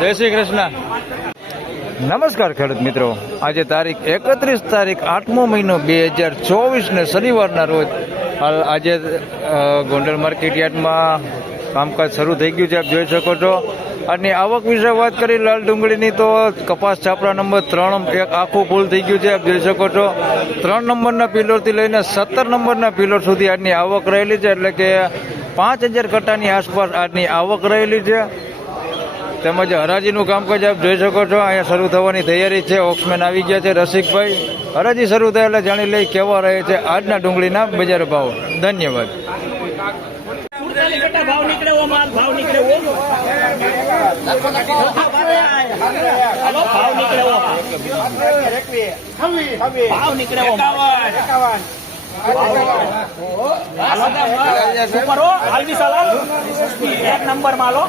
જય શ્રી કૃષ્ણ. નમસ્કાર ખેડૂત મિત્રો. આજે તારીખ એકત્રીસ તારીખ આઠમો મહિનો બે હજાર ચોવીસને શનિવારના રોજ હાલ આજે ગોંડલ માર્કેટ યાર્ડમાં કામકાજ શરૂ થઈ ગયું છે, આપ જોઈ શકો છો. આજની આવક વિશે વાત કરી લાલ ડુંગળીની તો કપાસ છાપરા નંબર ત્રણ એક આખું ફૂલ થઈ ગયું છે, આપ જોઈ શકો છો. ત્રણ નંબરના પિલોરથી લઈને સત્તર નંબરના પિલોર સુધી આજની આવક રહેલી છે, એટલે કે પાંચ હજાર કટ્ટાની આસપાસ આજની આવક રહેલી છે. તેમજ હરાજીનું કામકાજ આપ જોઈ શકો છો અહીંયા શરૂ થવાની તૈયારી છે ઓક્સમેન આવી ગયા છે રસિકભાઈ હરાજી શરૂ થાય એટલે જાણી લઈ કેવા રહે છે આજના ડુંગળીના બજાર ભાવ ધન્યવાદ ભાવ નીકળે એવો માલ ભાવ નીકળે એવો હાલો, ભાવ નીકળે એવો ભાવ નીકળે એવો માલ. હાલો, સુપર હો, હાલવી સલામ. એક નંબર માલો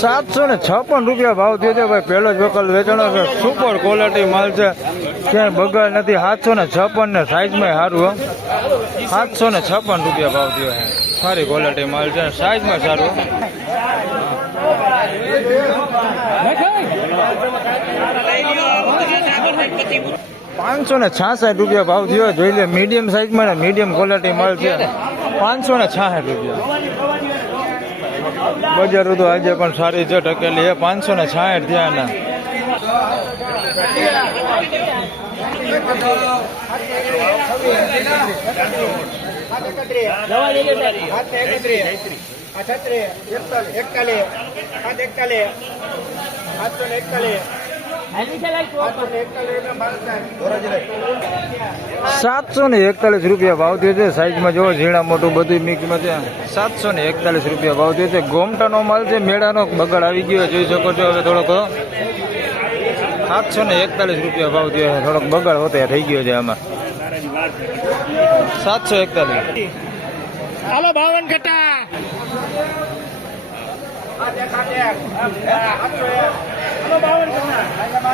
સાતસો ને છપ્પન રૂપિયા ભાવ થયો છે ભાઈ. પહેલો જ વકલ વેચાણો છે. સુપર ક્વોલિટી માલ છે. ક્યાંય બગાડ નથી. સાતસો ને છપ્પન ને સાઈઝમાં સારું સાતસો ને છપ્પન રૂપિયા ભાવ થયો સારી ક્વોલિટી માલ છે. સાઈઝમાં સારું પાંચસો ને છાસઠ રૂપિયા ભાવ થયો. જોઈ લે મીડિયમ સાઈઝમાં ને મીડિયમ ક્વોલિટી છે. પાંચસો ને છાસઠ રૂપિયા. બજારો તો આજે પણ સારી છે ટકેલી એ પાંચસો ને છાસઠ થયા એના. સાહેબ. હાલવી છે, લાઈટ સાતસો ને એકતાલીસ રૂપિયા ભાવ થયો છે સાઈઝમાં જોવો ઝીણા મોટું બધું મિક્સમાં છે સાતસો ને એકતાલીસ રૂપિયા ભાવ થયો છે ગોમટાનો માલ છે મેળાનો બગાડ આવી ગયો જોઈ શકો છો હવે થોડોક સાતસો ને એકતાલીસ રૂપિયા ભાવ થયો છે થોડોક બગાડ હોતે થઈ ગયો છે આમાં સાતસો એકતાલીસ હાલો ભાવન કટા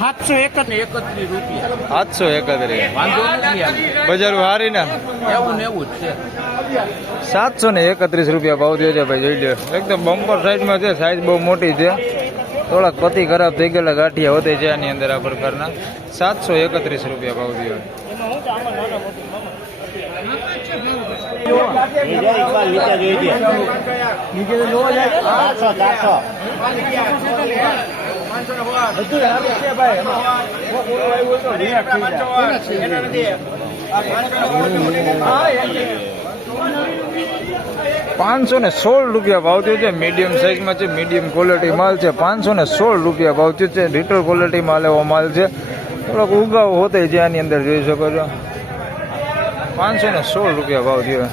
સાતસો એકત્રીસ એકત્રીસ રૂપિયા. સાતસો એકત્રીસ વાંધો નથી બજાર હારી ને. એવું ને એવું જ છે. સાતસો ને એકત્રીસ રૂપિયા ભાવ થયો છે ભાઈ જોઈ લો એકદમ બમ્પર સાઈઝમાં છે સાઈઝ બહુ મોટી છે. થોડાક પતિ ખરાબ થઈ ગયેલા ગાંઠિયા હોતે છે આની અંદર આ પ્રકારના. સાતસો એકત્રીસ રૂપિયા ભાવ થયો. પાંચસો ને સોળ રૂપિયા ભાવ થયો છે. મીડિયમ સાઈઝમાં છે મીડિયમ ક્વોલિટી માલ છે. પાંચસો ને સોળ રૂપિયા ભાવ થયો છે. રિટેલ ક્વોલિટી માલ એવો માલ છે. થોડોક ઉગાવ હોતે છે આની અંદર જોઈ શકો છો. પાંચસો ને સોળ રૂપિયા ભાવ થયો.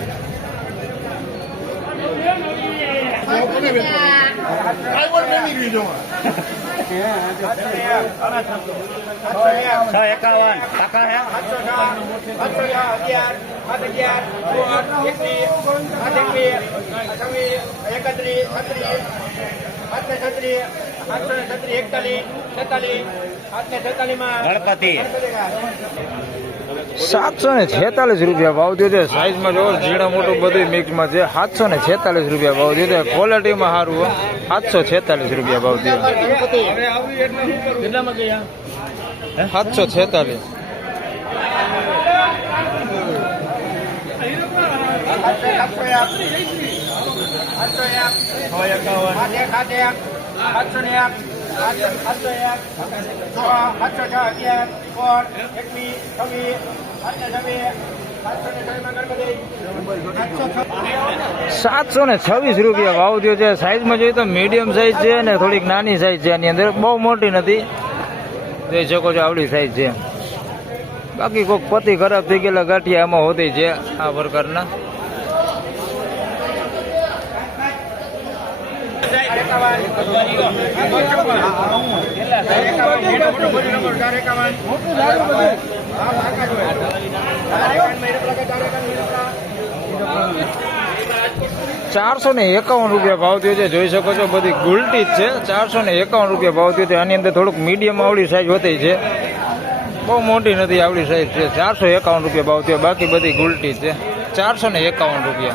ગણપતિ. સાતસો ને છેતાલીસ રૂપિયા ભાવ થયો છે. સાઈઝમાં જો ઝીણા મોટું બધું મિક્સમાં છે. સાતસો ને છેતાલીસ રૂપિયા ભાવ થયો છે. ક્વોલિટીમાં સારું સાતસો છેતાલીસ રૂપિયા ભાવ થયો કેટલામાં ગયા? સાતસો છેતાલીસ. સાતસો ને છવ્વીસ રૂપિયા ભાવ થયો છે. સાઈઝમાં જોઈએ તો મીડિયમ સાઈઝ છે ને થોડીક નાની સાઈઝ છે. આની અંદર બહુ મોટી નથી. જોઈ શકો છો આવડી સાઈઝ છે. બાકી કોઈક પતિ ખરાબ થઈ ગયેલા ગાંઠિયા આમાં હોતી છે આ પ્રકારના. ચારસો ને એકાવન રૂપિયા ભાવ થયો છે. જોઈ શકો છો, બધી ગુલટી જ છે. ચારસો ને એકાવન રૂપિયા ભાવ થયો છે. આની અંદર થોડુંક મીડિયમ આવડી સાઈઝ હોતી છે. બહુ મોટી નથી, આવડી સાઈઝ છે. ચારસો એકાવન રૂપિયા ભાવ થયો. બાકી બધી ગુલટી છે. ચારસો ને એકાવન રૂપિયા.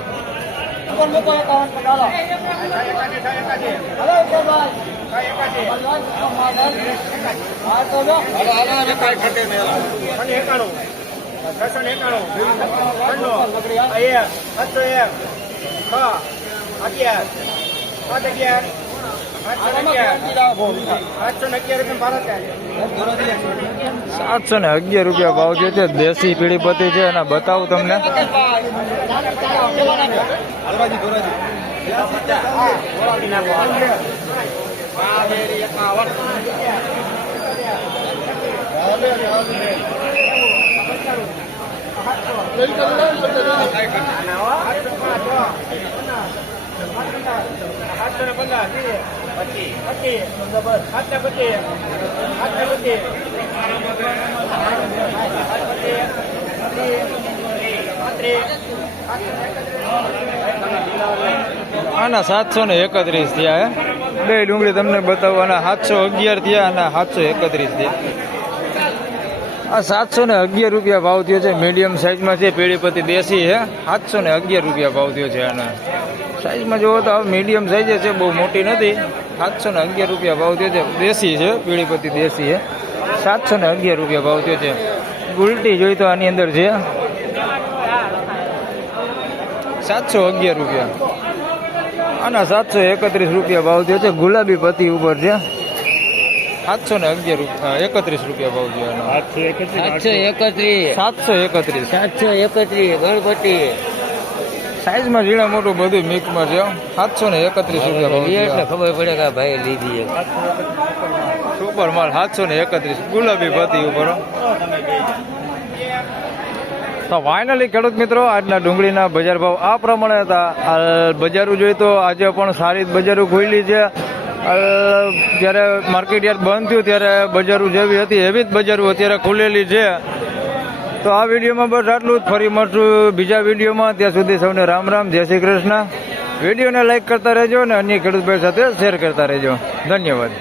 એકાણું છસો ને એકાણું છન્નું એક સાતસો એક છ અગિયાર સાત અગિયાર સાતસો ને અગિયાર સાતસો ને અગિયાર રૂપિયા ભાવ છે દેશી પીળી પતિ છે અને બતાવું તમને. પંદર. આના સાતસો ને એકત્રીસ થયા, હે? બે ડુંગળી તમને બતાવવાના સાતસો અગિયાર થયા અને સાતસો એકત્રીસ થયા. આ સાતસો ને અગિયાર રૂપિયા ભાવ થયો છે મીડિયમ સાઇઝમાં છે, પેઢીપતિ દેશી છે સાતસો ને અગિયાર રૂપિયા ભાવ થયો છે આના. સાઇઝમાં જોવો તો મીડિયમ સાઈઝ છે બહુ મોટી નથી. સાતસો ને અગિયાર રૂપિયા ભાવ થયો છે. દેશી છે પીળીપતિ દેશી છે. સાતસો ને અગિયાર રૂપિયા ભાવ થયો છે. ગુલટી જોઈ તો આની અંદર છે. સાતસો અગિયાર રૂપિયા. આના સાતસો એકત્રીસ રૂપિયા ભાવ થયો છે. ગુલાબી પતિ ઉપર છે. સાતસો ને અગિયાર રૂપિયા એકત્રીસ રૂપિયા ભાવ થયો સાતસો એકત્રીસ. સાતસો એકત્રીસ. સાતસો એકત્રીસ ગણપતિ. સાઈઝમાં ઝીણા મોટું બધું મિક્સમાં છે. સાતસો ને એકત્રીસ રૂપિયા એટલે ખબર પડે કે ભાઈ લીધી. સુપર માલ સાતસો ને એકત્રીસ. ગુલાબી પતિ ઉપર. તો ફાઇનલી ખેડૂત મિત્રો આજના ડુંગળીના બજાર ભાવ આ પ્રમાણે હતા. બજારો જોઈએ તો આજે પણ સારી બજારો ખુલી છે. જ્યારે માર્કેટ યાર્ડ બંધ થયું ત્યારે બજારો જેવી હતી એવી જ બજારો અત્યારે ખુલેલી છે. તો આ વિડીયોમાં બસ આટલું જ. ફરી મળશું બીજા વિડીયોમાં. ત્યાં સુધી સૌને રામ રામ. જય શ્રી કૃષ્ણ. વિડીયોને લાઇક કરતા રહેજો અને અન્ય ખેડૂત ભાઈ સાથે શેર કરતા રહેજો. ધન્યવાદ.